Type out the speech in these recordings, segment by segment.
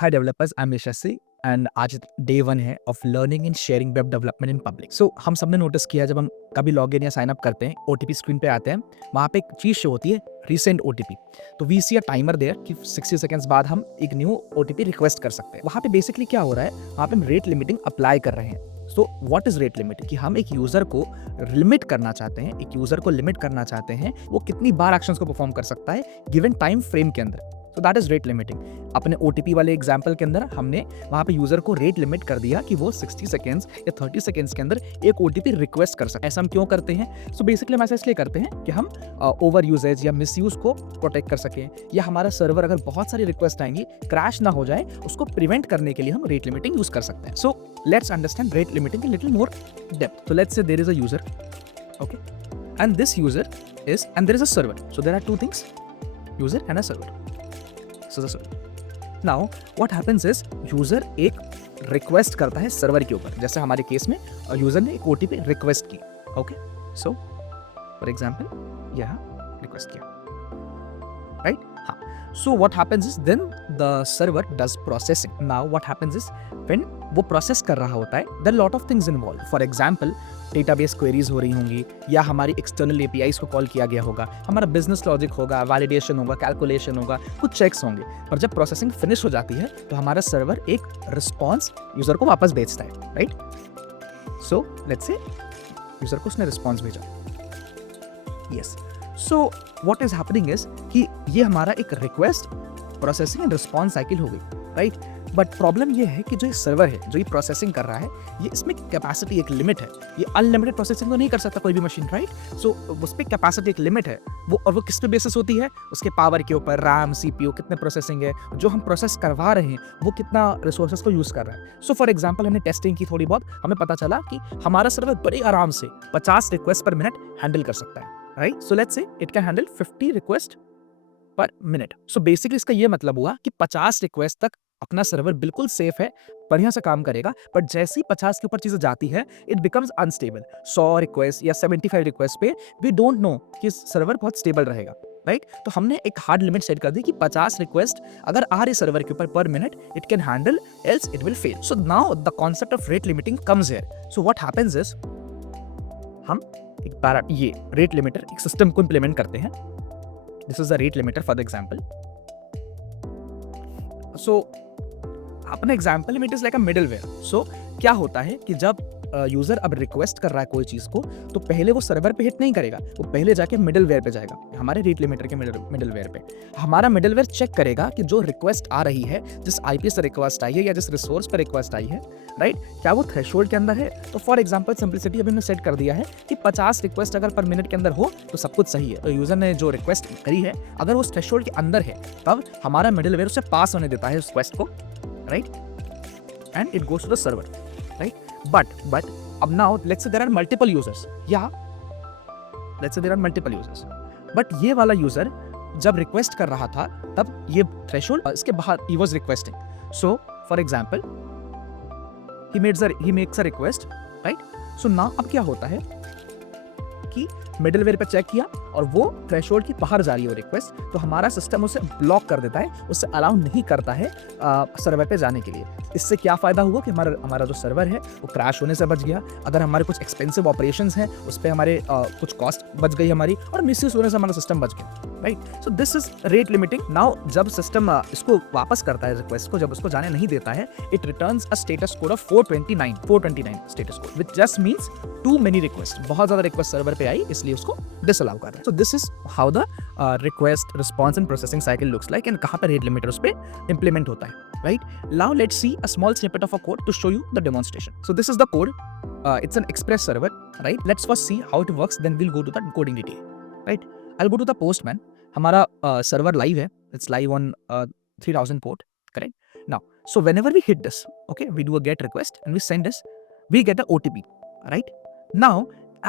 Hi developers, I am Yashasvi and आज day 1 है of learning and sharing web development in public. So हम सबने notice किया जब हम कभी लॉग इन या साइन अप करते हैं, ओटीपी स्क्रीन पे आते हैं, वहाँ पे एक चीज़ शो होती है रीसेंट ओटीपी। तो we see a timer there कि 60 सेकंड्स बाद हम एक न्यू ओटीपी रिक्वेस्ट कर सकते हैं। वहाँ पे बेसिकली क्या हो रहा है, वहाँ पे हम रेट लिमिटिंग अप्लाई कर रहे हैं। So what is rate limit? कि हम एक यूजर को लिमिट करना चाहते हैं, एक यूजर को लिमिट करना चाहते हैं वो कितनी बार एक्शंस को परफॉर्म कर सकता है गिवन टाइम फ्रेम के अंदर। So that is rate limiting. अपने ओटीपी वाले एग्जाम्पल के अंदर हमने वहाँ पे यूजर को रेट लिमिट कर दिया कि वो 60 सेकेंड्स या 30 सेकेंड्स के अंदर एक ओटीपी रिक्वेस्ट कर सकते हैं। ऐसा हम क्यों करते हैं? सो बेसिकली हम ऐसा इसलिए करते हैं कि हम ओवर यूजेज या मिस यूज को प्रोटेक्ट कर सकें, या हमारा सर्वर अगर बहुत सारी रिक्वेस्ट आएंगी क्रैश ना हो जाए, उसको प्रिवेंट करने के लिए हम रेट लिमिटिंग यूज कर सकते हैं। So let's understand rate limiting in little more depth. So let's say there is a user, okay, and this user is, and there is a server. So there are two things, user and a server. So the server. Now what happens is user एक request करता है server के ऊपर। जैसे हमारे case में user ने एक ओटीपी रिक्वेस्ट की, ओके। सो फॉर एग्जांपल यहाँ रिक्वेस्ट किया, राइट? हाँ। So what happens is then the server does processing. Now what happens is when वो प्रोसेस कर रहा होता है, there are lot of things involved. For example, database queries हो रही होंगी, या हमारी एक्सटर्नल एपीआईज को कॉल किया गया होगा, हमारा बिजनेस लॉजिक होगा, वैलिडेशन होगा, कैलकुलेशन होगा, कुछ चेक्स होंगे। पर जब प्रोसेसिंग फिनिश हो जाती है तो हमारा सर्वर एक रिस्पॉन्स यूजर को वापस भेजता है, राइट? सो लेट्स से यूजर को उसने रिस्पॉन्स भेजा, yes. So what is happening is कि ये हमारा एक request processing and response cycle हो गई, राइट? बट प्रॉब्लम ये है कि जो ये सर्वर है, जो ये प्रोसेसिंग कर रहा है, ये इसमें कैपेसिटी एक लिमिट है। ये अनलिमिटेड प्रोसेसिंग तो नहीं कर सकता कोई भी मशीन, राइट? सो उस पर कैपेसिटी एक लिमिट है। वो किस पे बेसिस होती है? उसके पावर के ऊपर, रैम, सीपीयू, कितने प्रोसेसिंग है, जो हम प्रोसेस करवा रहे हैं वो कितना रिसोर्सेज को यूज कर रहा है। सो फॉर एग्जाम्पल हमने टेस्टिंग की थोड़ी बहुत, हमें पता चला कि हमारा सर्वर बड़े आराम से 50 रिक्वेस्ट पर मिनट हैंडल कर सकता है, राइट? सो लेट्स से इट कैन हैंडल 50 रिक्वेस्ट पर मिनट। सो बेसिकली इसका ये मतलब हुआ कि 50 रिक्वेस्ट तक अपना सर्वर बिल्कुल सेफ है, बढ़िया से काम करेगा। बट जैसे ही 50 के ऊपर चीजें जाती है, इट बिकम्स अनस्टेबल। 100 रिक्वेस्ट या 75 रिक्वेस्ट पे वी डोंट नो कि सर्वर बहुत स्टेबल रहेगा, राइट? तो हमने एक हार्ड लिमिट सेट कर दी कि 50 रिक्वेस्ट अगर आ रही सर्वर के ऊपर पर minute, it can handle, else it will fail. So now the concept of rate limiting comes here. So what happens is हम ये रेट लिमिटर एक सिस्टम को इंप्लीमेंट करते हैं। This is the rate limiter for the example. So अपने example में it is like a middleware. So क्या होता है कि जब यूजर अब रिक्वेस्ट कर रहा है कोई चीज को, तो पहले वो सर्वर पे हिट नहीं करेगा, वो पहले जाके मिडलवेयर पे जाएगा, हमारे रेट लिमिटर के मिडलवेयर पे। हमारा मिडलवेयर चेक करेगा कि जो रिक्वेस्ट आ रही है, जिस आईपी से रिक्वेस्ट आई है या जिस रिसोर्स पर रिक्वेस्ट आई है, राइट, क्या वो थ्रेशोल्ड के अंदर है। तो फॉर एग्जाम्पल सिंपलिसिटी अभी हमने सेट कर दिया है कि 50 रिक्वेस्ट अगर पर मिनट के अंदर हो तो सब कुछ सही है। तो यूजर ने जो रिक्वेस्ट करी है, अगर वो थ्रेशोल्ड के अंदर है, तब हमारा मिडलवेयर उसे पास होने देता है उस रिक्वेस्ट को, right, and it goes to the server, right? But now let's say there are multiple users. Let's say there are multiple users. But ये वाला यूजर जब रिक्वेस्ट कर रहा था, तब ये थ्रेशोल्ड इसके बाहर he was requesting. So for example he makes a request, right? So now अब क्या होता है कि मिडलवेयर पे चेक किया और वो थ्रेशोल्ड की बाहर जा रही है वो रिक्वेस्ट, तो हमारा सिस्टम उसे ब्लॉक कर देता है, उससे अलाउ नहीं करता है सर्वर पे जाने के लिए। इससे क्या फायदा हुआ कि हमारा जो सर्वर है वो क्रैश होने से बच गया। अगर हमारे कुछ एक्सपेंसिव ऑपरेशंस हैं उस पर हमारे कुछ कॉस्ट बच गई हमारी, और मिसयूज होने से हमारा सिस्टम बच गया, right? So this is rate limiting. Now जब सिस्टम इसको वापस करता है रिक्वेस्ट को, जब उसको जाने नहीं देता है, it returns a status code of 429 status code, which just means too many request, बहुत ज्यादा रिक्वेस्ट सर्वर पे आई, इसलिए उसको डिसअलाउ कर रहा है। So this is how the request, response and processing cycle looks like, and कहाँ पे रेट लिमिटर उस पे इंप्लीमेंट होता है, right? Now let's see a small snippet of a code to show you the demonstration. So this is the code. It's an Express server, right? Let's first see how it works, then we'll go to the coding detail, right? I'll go to the Postman. हमारा server live है. It's live on 3000 port, correct? Now, so whenever we hit this, okay, we do a get request and we send this, we get a OTP, right? Now,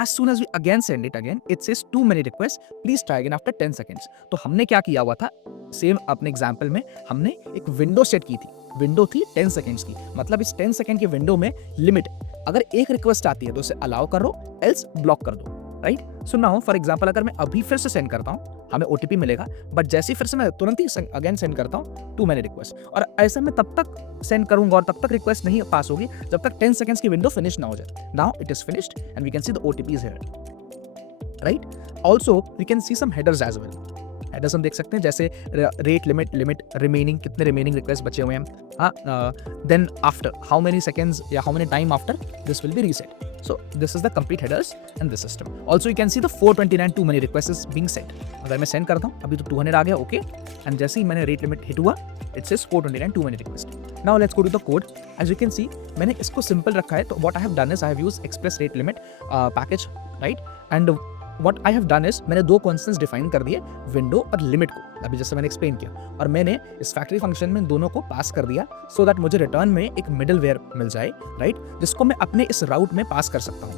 as soon as we again send it again, it says too many requests, please try again after 10 seconds. तो हमने क्या किया हुआ था, same अपने example में हमने एक विंडो सेट की थी, विंडो थी 10 सेकेंड्स की। मतलब इस 10 सेकेंड की विंडो में लिमिट, अगर एक रिक्वेस्ट आती है तो उसे अलाउ करो, एल्स ब्लॉक कर दो, right? So now for example अगर मैं अभी फिर से सेंड करता हूँ, हमें OTP मिलेगा, बट जैसे ही फिर से मैं तुरंत ही अगेन सेंड करता हूँ टू मैनी रिक्वेस्ट, और ऐसा मैं तब तक सेंड करूंगा और तब तक रिक्वेस्ट नहीं पास होगी जब तक 10 सेकंड्स की विंडो फिनिश ना हो जाए. Now it is finished and we can see the OTP is here, right. Also we can see some headers as well. Headers हम देख सकते हैं, जैसे रेट लिमिट रिमेनिंग, कितने रिमेनिंग रिक्वेस्ट बचे हुए हैं, then after how many seconds या how many time after this will be reset. So this is the complete headers and the system. Also you can see the 429 too many requests is being sent. अगर मैं send करता हूँ अभी तो 200 आ गया, okay, and जैसे ही मैंने rate limit hit हुआ it says 429 too many request. Now let's go to the code. As you can see मैंने इसको सिंपल रखा है, तो what I have done is I have used express rate limit package, right, and what I have done is मैंने दो constants define कर दिए, window और लिमिट को, अभी जैसे मैंने एक्सप्लेन किया, और मैंने इस फैक्ट्री फंक्शन में दोनों को पास कर दिया सो दैट मुझे रिटर्न में एक मिडल वेयर मिल जाए, राइट, जिसको मैं अपने इस राउट में पास कर सकता हूँ,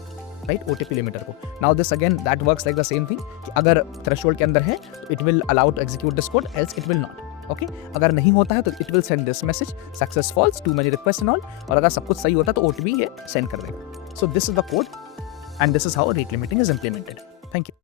राइट, OTP लिमिटर को. Now this again that works like the same thing कि अगर थ्रेशोल्ड के अंदर है तो it will allow to execute this code, else it will not. Okay, अगर नहीं होता है तो it will send this message success false too many request and all, और अगर सब कुछ सही होता है तो OTP ये सेंड कर देगा. So this is the code and this is how rate limiting is implemented. Thank you.